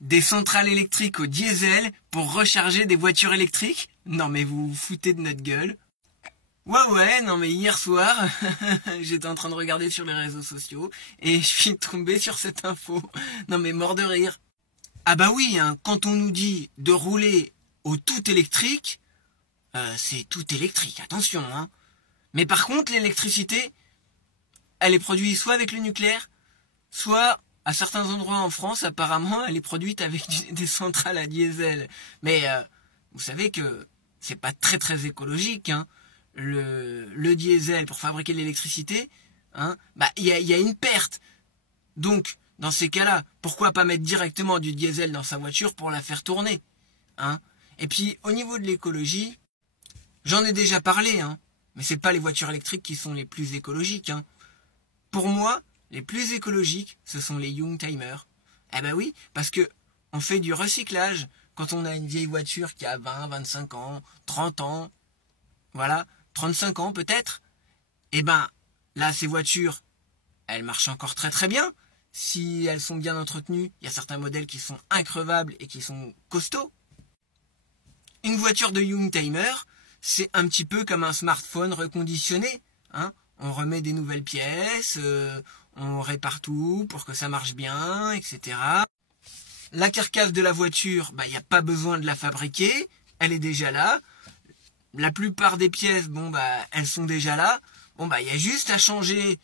Des centrales électriques au diesel pour recharger des voitures électriques? Non mais vous vous foutez de notre gueule. Ouais, non mais hier soir, j'étais en train de regarder sur les réseaux sociaux et je suis tombé sur cette info. Non mais mort de rire. Ah bah oui, hein, quand on nous dit de rouler au tout électrique, c'est tout électrique, attention. Hein. Mais par contre, l'électricité, elle est produite soit avec le nucléaire, soit à certains endroits en France, apparemment, elle est produite avec des centrales à diesel. Mais vous savez que c'est pas très très écologique. Hein. Le diesel pour fabriquer de l'électricité, hein, bah il y a une perte. Donc dans ces cas-là, pourquoi pas mettre directement du diesel dans sa voiture pour la faire tourner, hein? Et puis au niveau de l'écologie, j'en ai déjà parlé, hein, mais c'est pas les voitures électriques qui sont les plus écologiques, hein. Pour moi, les plus écologiques, ce sont les Youngtimer. Eh ben oui, parce que on fait du recyclage quand on a une vieille voiture qui a 20, 25 ans, 30 ans, voilà, 35 ans peut-être. Eh ben là, ces voitures, elles marchent encore très très bien. Si elles sont bien entretenues, il y a certains modèles qui sont increvables et qui sont costauds. Une voiture de Youngtimer, c'est un petit peu comme un smartphone reconditionné, hein. On remet des nouvelles pièces, on répare tout pour que ça marche bien, etc. La carcasse de la voiture, il n'y a pas besoin de la fabriquer, elle est déjà là. La plupart des pièces, elles sont déjà là. Il y a juste à changer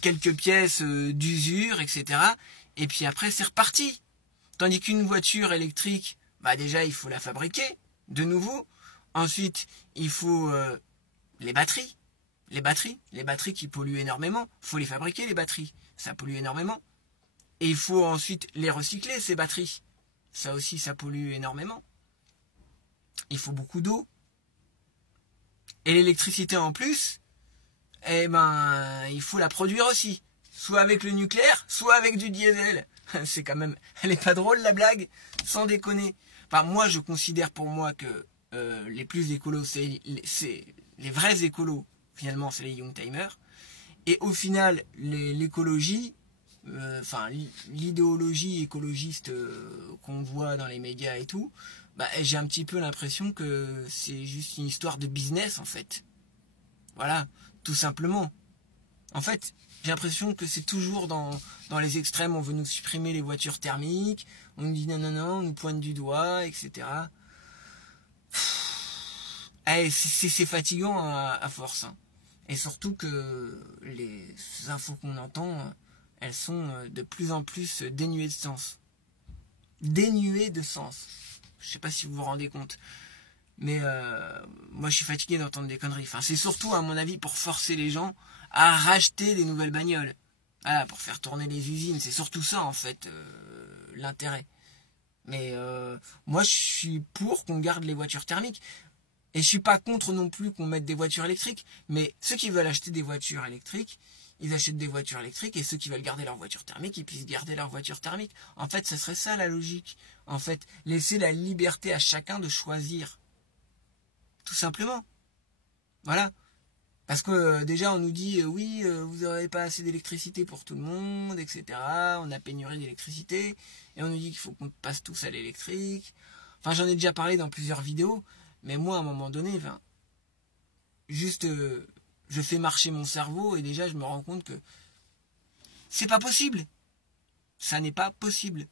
quelques pièces d'usure, etc. Et puis après, c'est reparti. Tandis qu'une voiture électrique, déjà, il faut la fabriquer, de nouveau. Ensuite, il faut les batteries. Les batteries qui polluent énormément. Il faut les fabriquer, les batteries. Ça pollue énormément. Et il faut ensuite les recycler, ces batteries. Ça aussi, ça pollue énormément. Il faut beaucoup d'eau. Et l'électricité en plus, il faut la produire aussi. Soit avec le nucléaire, soit avec du diesel. C'est quand même... Elle est pas drôle, la blague? Sans déconner. Moi, je considère pour moi que les plus écolos, c'est les vrais écolos. Finalement, c'est les Youngtimer. Et au final, l'écologie, l'idéologie écologiste qu'on voit dans les médias et tout, j'ai un petit peu l'impression que c'est juste une histoire de business, en fait. Voilà, tout simplement. En fait, j'ai l'impression que c'est toujours dans les extrêmes, on veut nous supprimer les voitures thermiques, on nous dit non, on nous pointe du doigt, etc. C'est fatigant à force. Hein. Et surtout que les infos qu'on entend, elles sont de plus en plus dénuées de sens. Dénuées de sens. Je sais pas si vous vous rendez compte. Mais moi je suis fatigué d'entendre des conneries. C'est surtout à mon avis pour forcer les gens à racheter des nouvelles bagnoles. Voilà, pour faire tourner les usines. C'est surtout ça en fait l'intérêt. Mais moi je suis pour qu'on garde les voitures thermiques. Et je suis pas contre non plus qu'on mette des voitures électriques. Mais ceux qui veulent acheter des voitures électriques, ils achètent des voitures électriques. Et ceux qui veulent garder leur voiture thermique, ils puissent garder leur voiture thermique. En fait, ce serait ça la logique. En fait, laisser la liberté à chacun de choisir. Tout simplement. Voilà. Parce que déjà on nous dit oui, vous n'aurez pas assez d'électricité pour tout le monde, etc. On a pénurie d'électricité. Et on nous dit qu'il faut qu'on passe tous à l'électrique. J'en ai déjà parlé dans plusieurs vidéos. Mais moi, à un moment donné, juste, je fais marcher mon cerveau et déjà, je me rends compte que c'est pas possible. Ça n'est pas possible.